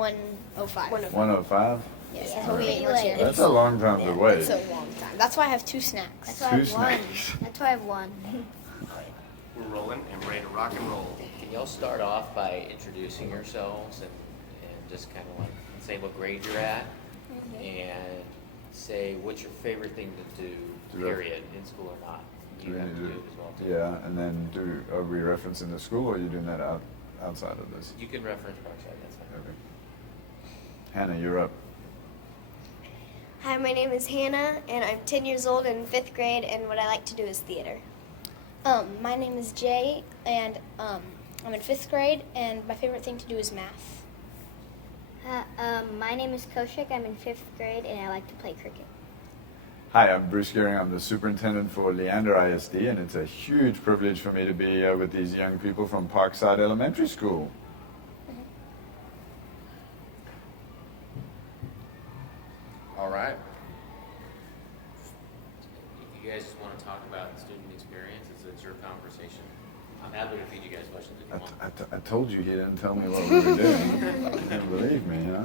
1:05. 1:05? Yes, Yeah. so we ate lunch here. That's a long time to wait. It's a long time. That's why I have 2 snacks. That's why Two I have one. snacks. That's why I have one. We're rolling and ready to rock and roll. Can y'all start off by introducing yourselves and just kind of like say what grade you're at and say what's your favorite thing to do, period, in school or not? You have to do it as well too. Yeah, and then are we referencing the school, or are you doing that outside of this? You can reference Parkside, that's fine. Okay. Hannah, you're up. Hi, my name is Hannah, and I'm 10 years old and in 5th grade, and what I like to do is theater. My name is Jay, and I'm in 5th grade, and my favorite thing to do is math. My name is Kaushik. I'm in 5th grade, and I like to play cricket. Hi, I'm Bruce Gearing. I'm the superintendent for Leander ISD, and it's a huge privilege for me to be here with these young people from Parkside Elementary School. All right. If you guys just want to talk about student experience, it's your conversation. I'm happy to feed you guys questions if you want. I told you he didn't tell me what we were doing. You didn't believe me, huh?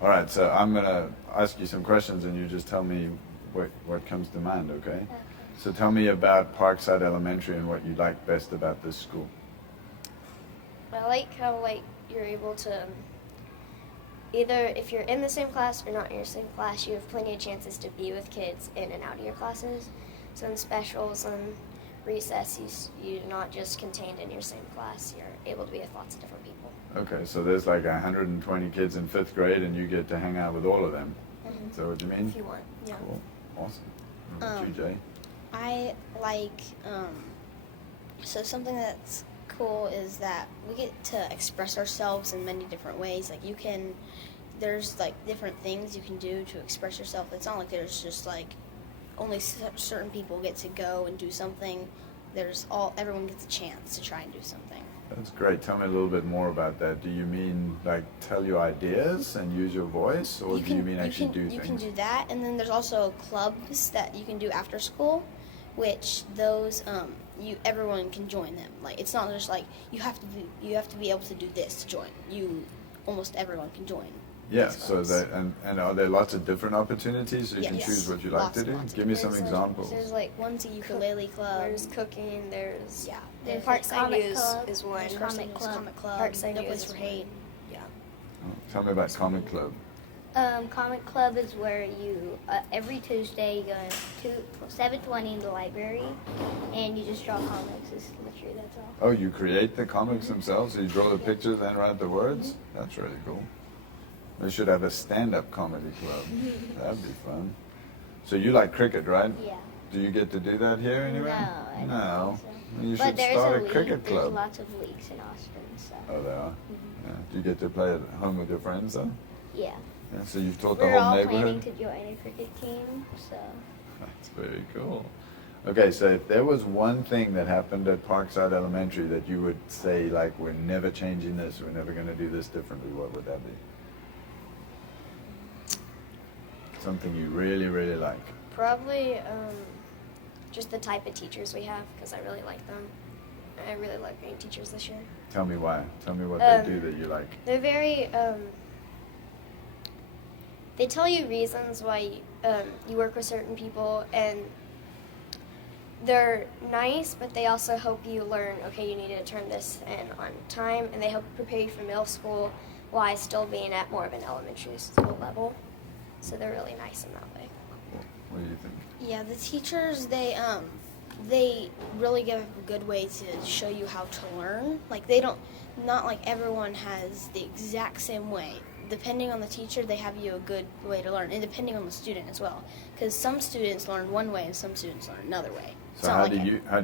All right, so I'm going to ask you some questions, and you just tell me what comes to mind, okay? So tell me about Parkside Elementary and what you like best about this school. I like how you're able to either if you're in the same class or not in your same class, you have plenty of chances to be with kids in and out of your classes. So in specials and recess, you're not just contained in your same class. You're able to be with lots of different people. Okay, so there's like 120 kids in 5th grade, and you get to hang out with all of them. Is that what you mean? If you want, yeah. Cool. Awesome. What about you, Jay? I like, so something that's cool is that we get to express ourselves in many different ways. Like there's like different things you can do to express yourself. It's not like there's just like only certain people get to go and do something. Everyone gets a chance to try and do something. That's great. Tell me a little bit more about that. Do you mean like tell your ideas and use your voice, or do you mean actually do things? You can do that, and then there's also clubs that you can do after school, which those everyone can join them. Like it's not just like you have to be able to do this to join. Almost everyone can join. Yeah. So and are there lots of different opportunities, so you can Yes. choose what you like to do? Give me some examples. There's like one's a ukulele club. There's cooking. There's There's Parkside comic News club. is one. There's comic club. Parkside No News Place is for one. Hate. Yeah. Tell me about Comic Club. Comic club is where you every Tuesday you go to 7:20 in the library, and you just draw comics. It's literally that's all. Oh, you create the comics themselves? So you draw the pictures and write the words? That's really cool. We should have a stand-up comedy club. That'd be fun. So you like cricket, right? Yeah. Do you get to do that here anywhere? No, I don't No. think so. Well, you But should there's start a a league. cricket There's club. lots of leagues in Austin. So. Oh, there are? Yeah. Do you get to play at home with your friends, though? Yeah. Yeah, so you've taught the We're whole all neighborhood? planning to join a cricket team. So. That's very cool. Okay, so if there was one thing that happened at Parkside Elementary that you would say, like, we're never changing this, we're never going to do this differently, what would that be? Something you really, really like. Probably just the type of teachers we have, because I really like them. I really like being teachers this year. Tell me why. Tell me what they do that you like. They're very, they tell you reasons why you work with certain people, and they're nice, but they also help you learn, okay, you need to turn this in on time, and they help prepare you for middle school while still being at more of an elementary school level. So they're really nice in that way. What do you think? Yeah, the teachers, they really give a good way to show you how to learn. Like not like everyone has the exact same way. Depending on the teacher, they have you a good way to learn, and depending on the student as well. Because some students learn one way and some students learn another way. So how do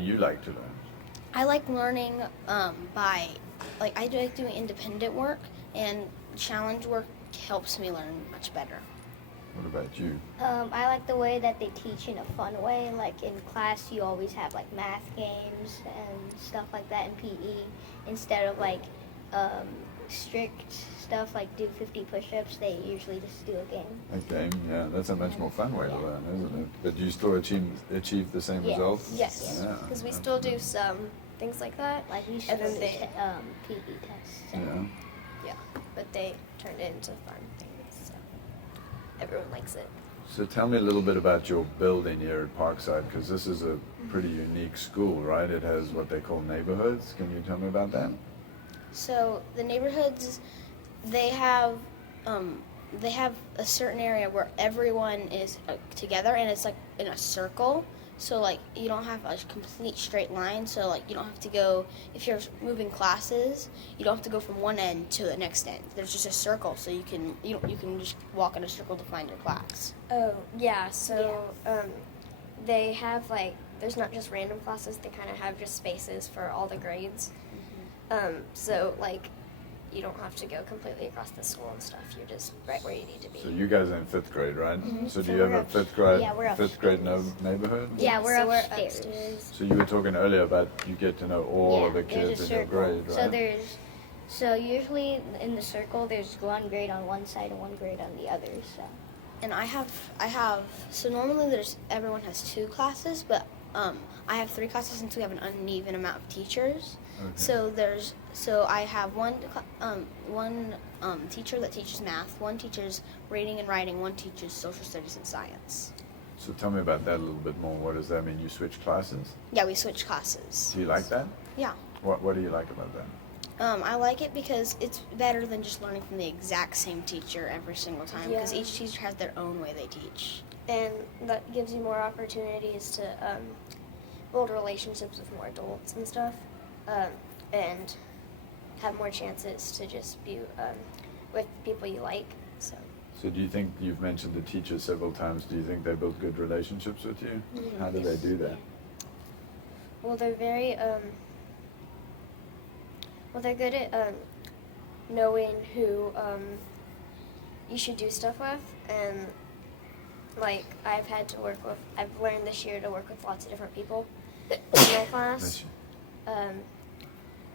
you like to learn? I like learning by, like I like doing independent work, and challenge work helps me learn much better. What about you? I like the way that they teach in a fun way. Like in class, you always have like math games and stuff like that in PE, instead of like strict stuff like do 50 push-ups. They usually just do a game. A game, yeah. That's a much more fun way to learn, isn't it? But do you still achieve the same Yes. results? Yes, Yeah, because we still do some things like that. Like we And still then do they- PE tests. Yeah. Yeah, but they turned it into fun things. So everyone likes it. So tell me a little bit about your building here at Parkside, because this is a pretty unique school, right? It has what they call neighborhoods. Can you tell me about that? So the neighborhoods, they have a certain area where everyone is together, and it's like in a circle. So like you don't have a complete straight line. So like you don't have to go, if you're moving classes, you don't have to go from one end to the next end. There's just a circle, so you can just walk in a circle to find your class. Oh, yeah. So they have like, there's not just random classes, they kind of have just spaces for all the grades. So like you don't have to go completely across the school and stuff. You're just right where you need to be. So you guys are in 5th grade, right? So do So you have we're a 5th grade, yeah, we're 5th grade upstairs. neighborhood? Yeah, we're so upstairs. We're upstairs. So you were talking earlier about you get to know all of the there's kids a in your circle. grade, right? So usually in the circle there's one grade on one side and one grade on the other. So And I have so normally everyone has 2 classes, but I have 3 classes since we have an uneven amount of teachers. Okay. So I have one teacher that teaches math, one teaches reading and writing, one teaches social studies and science. So tell me about that a little bit more. What does that mean? You switch classes? Yeah, we switch classes. Do you like that? Yeah. What do you like about that? I like it because it's better than just learning from the exact same teacher every single time, because Yeah. each teacher has their own way they teach. And that gives you more opportunities to build relationships with more adults and stuff, and have more chances to just be with people you like. So So do you think, you've mentioned the teachers several times, do you think they build good relationships with you? How do they do that? well, they're very they're good at knowing who you should do stuff with, and like I've learned this year to work with lots of different people in my class.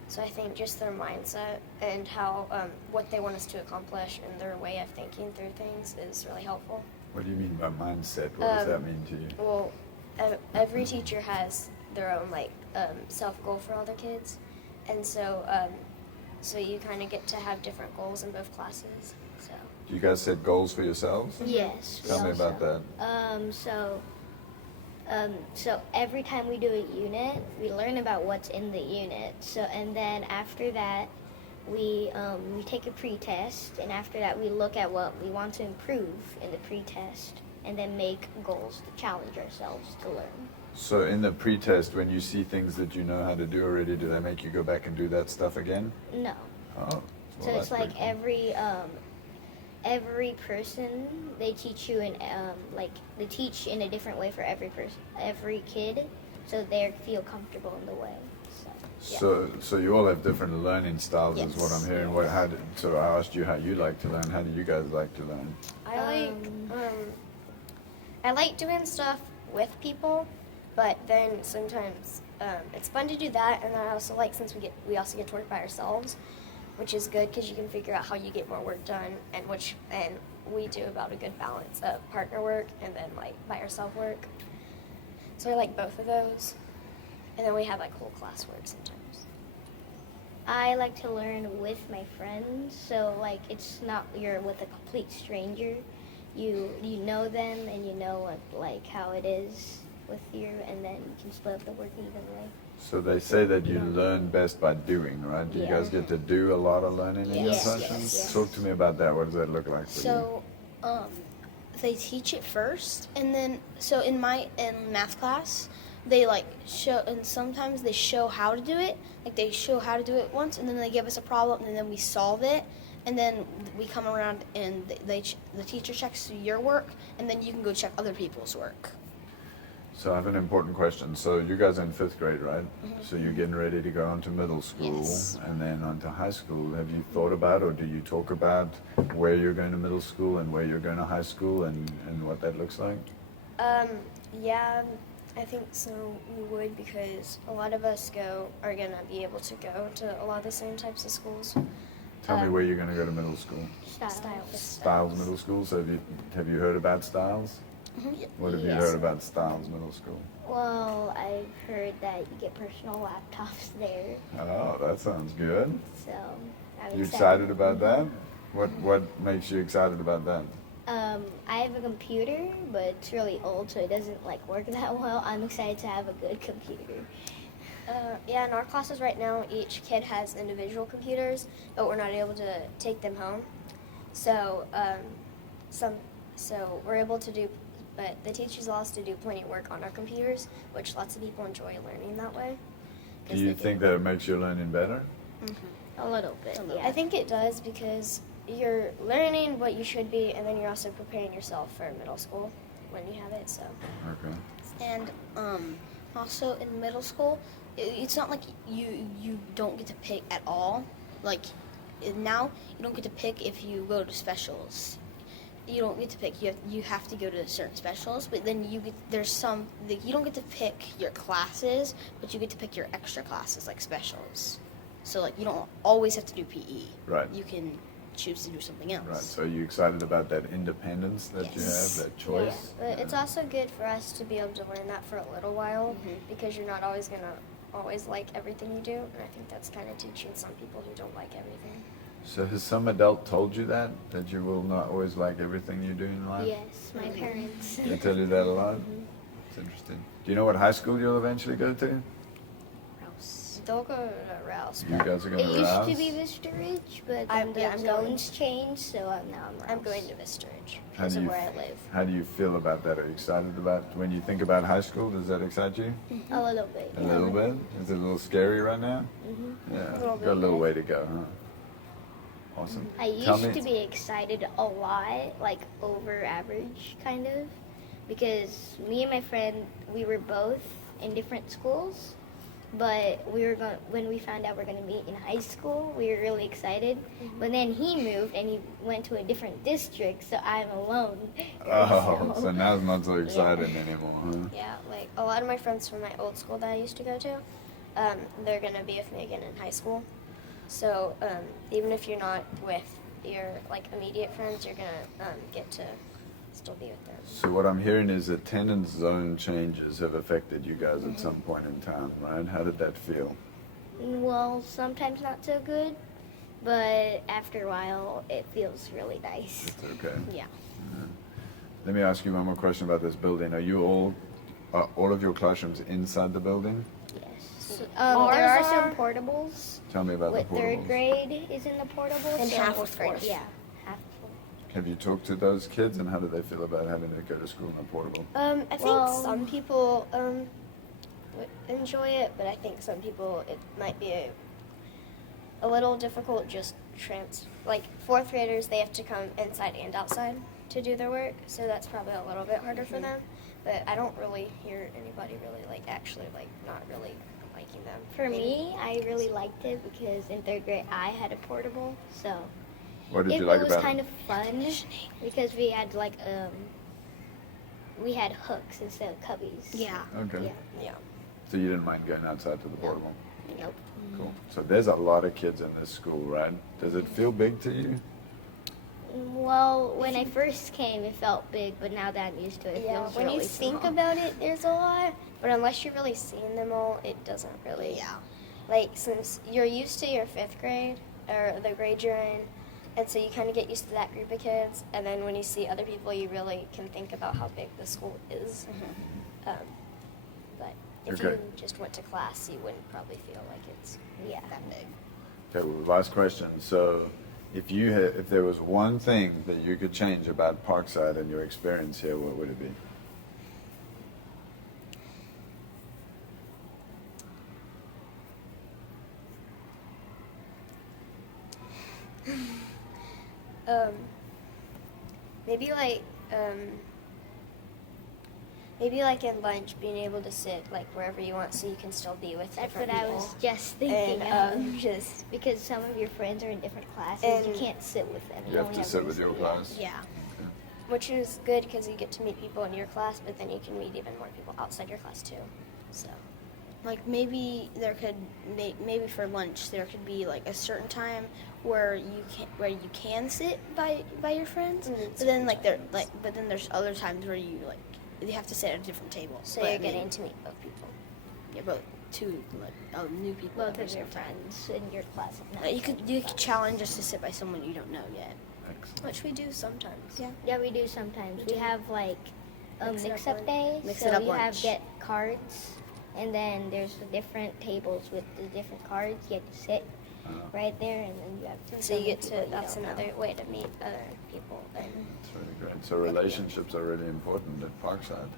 So I think just their mindset and how what they want us to accomplish and their way of thinking through things is really helpful. What do you mean by mindset? What does that mean to you? Well, every teacher has their own like self goal for all their kids, and so you kind of get to have different goals in both classes. So Do you guys set goals for yourselves? yes. we Tell me about also- that. So every time we do a unit, we learn about what's in the unit. So and then after that, we take a pre-test, and after that we look at what we want to improve in the pre-test, and then make goals to challenge ourselves to learn. So in the pre-test, when you see things that you know how to do already, do they make you go back and do that stuff again? No. Oh, So well, it's that's like pretty cool. every person, they teach you they teach in a different way for every kid, so they feel comfortable in the way. So yeah. So you all have different learning styles, is what I'm Yes. hearing. So I asked you how you like to learn. How do you guys like to learn? I like doing stuff with people, but then sometimes it's fun to do that, and I also like, since we also get to work by ourselves, which is good because you can figure out how you get more work done, and we do about a good balance of partner work and then like by yourself work. So I like both of those, and then we have like whole class work sometimes. I like to learn with my friends, so like it's not you're with a complete stranger. You know them, and you know like how it is with you, and then you can split up the work evenly. So they say that you learn best by doing, right? Do you Yeah. guys get to do a lot of learning in your Yes, sessions? yes. Talk to me about that. What does that look like for you? So, they teach it first, and then in math class, they like show, and sometimes they show how to do it. Like they show how to do it once, and then they give us a problem, and then we solve it, and then we come around and the teacher checks your work, and then you can go check other people's work. So I have an important question. So you guys are in 5th grade, right? So you're getting ready to go on to middle school Yes. and then on to high school. Have you thought about, or do you talk about where you're going to middle school and where you're going to high school and what that looks like? Yeah, I think so. We would, because a lot of us are gonna be able to go to a lot of the same types of schools. Tell me where you're going to go to middle school. Styles. Styles Middle School. So have you heard about Styles? What have you Yes. heard about Styles Middle School? Well, I've heard that you get personal laptops there, Oh, that sounds good. so I'm You excited about that? What makes you excited about that? I have a computer, but it's really old, so it doesn't like work that well. I'm excited to have a good computer. Yeah, in our classes right now, each kid has individual computers, but we're not able to take them home. So, so we're able to do, but the teachers allow us to do plenty of work on our computers, which lots of people enjoy learning that way. Do you think that it makes your learning better? A little bit, yeah. I think it does because you're learning what you should be, and then you're also preparing yourself for middle school when you have it. So. Okay. And also in middle school, it's not like you don't get to pick at all. Like now, you don't get to pick if you go to specials. You don't get to pick. You have to go to certain specials, but then you don't get to pick your classes, but you get to pick your extra classes like specials. So like you don't always have to do PE. Right. You can choose to do something else. Right. So you excited about that independence that you Yes. have, that choice? Yeah, but it's also good for us to be able to learn that for a little while because you're not always gonna like everything you do, and I think that's kind of teaching some people who don't like everything. So has some adult told you that you will not always like everything you do in life? Yes, my parents. They tell you that a lot? It's interesting. Do you know what high school you'll eventually go to? They'll go to Rouse. You guys are going It to used Rouse? to be Vista Ridge, but I'm then the going. zones changed, so now I'm Rouse. I'm going to Vista Ridge How because do of you where I live. How do you feel about that? Are you excited about when you think about high school? Does that excite you? A little bit. A little bit? Is it a little scary right now? Yeah. little Got a bit, little yeah. way to go, huh? Awesome. I Tell used me- to be excited a lot, like over average, kind of, because me and my friend, we were both in different schools, but when we found out we're going to meet in high school, we were really excited. But then he moved and he went to a different district, so I'm alone. Oh, so now it's not so exciting anymore, huh? Yeah, like a lot of my friends from my old school that I used to go to, they're gonna be with me again in high school. So even if you're not with your like immediate friends, you're gonna get to still be with them. So what I'm hearing is attendance zone changes have affected you guys at some point in time, right? How did that feel? Well, sometimes not so good, but after a while, it feels really nice. It's okay. Yeah. Let me ask you one more question about this building. Are all of your classrooms inside the building? Yes. Ours There are are- some portables. Tell me about With the third portables. grade is in the portables. And so half fourth of grade, fourth. yeah, half. Have you talked to those kids and how do they feel about having to go to school in a portable? I think Well- some people would enjoy it, but I think some people it might be a little difficult. Just like fourth graders, they have to come inside and outside to do their work, so that's probably a little bit harder for them. But I don't really hear anybody really like actually like not really liking them. For me, I really liked it because in third grade I had a portable, so What did it you like was about kind it? of fun because we had we had hooks instead of cubbies. Yeah. Okay. Yeah. So you didn't mind going outside to the portable? Nope. Cool. So there's a lot of kids in this school, right? Does it feel big to you? Well, when I first came, it felt big, but now that I'm used to it, it Yeah, feels when really you think small. about it, there's a lot, but unless you're really seeing them all, it doesn't really. Yeah. Like, since you're used to your fifth grade, or the grade you're in, and so you kind of get used to that group of kids, and then when you see other people, you really can think about how big the school is. But if Okay. you just went to class, you wouldn't probably feel like it's that big. Okay, well, last question. So if there was one thing that you could change about Parkside and your experience here, what would it be? Maybe like in lunch, being able to sit like wherever you want, so you can still be with That's different what I people. was just thinking And of. Just because some of your friends are in different classes, you And- can't sit with them. You have only to sit room with for your you. class? Yeah. Which is good because you get to meet people in your class, but then you can meet even more people outside your class too. So Like maybe there could maybe for lunch there could be like a certain time where you can sit by your friends, Mm, but then but then there's other times where you have to sit at a different table. so But, you're I mean, getting to meet both people. yeah, but to like new people. Both every of your single time. friends in your class. You could challenge us to sit by someone you don't know yet. Excellent. Which we do sometimes. Yeah. Yeah, we do sometimes. We have like Mix it up mix-up lunch. days. Mix so it up you have lunch. get cards, and then there's the different tables with the different cards. You have to sit right there, and then you have to. So you get people to, you that's don't know. another way to meet other people. And That's really great. So relationships are really important at Parkside.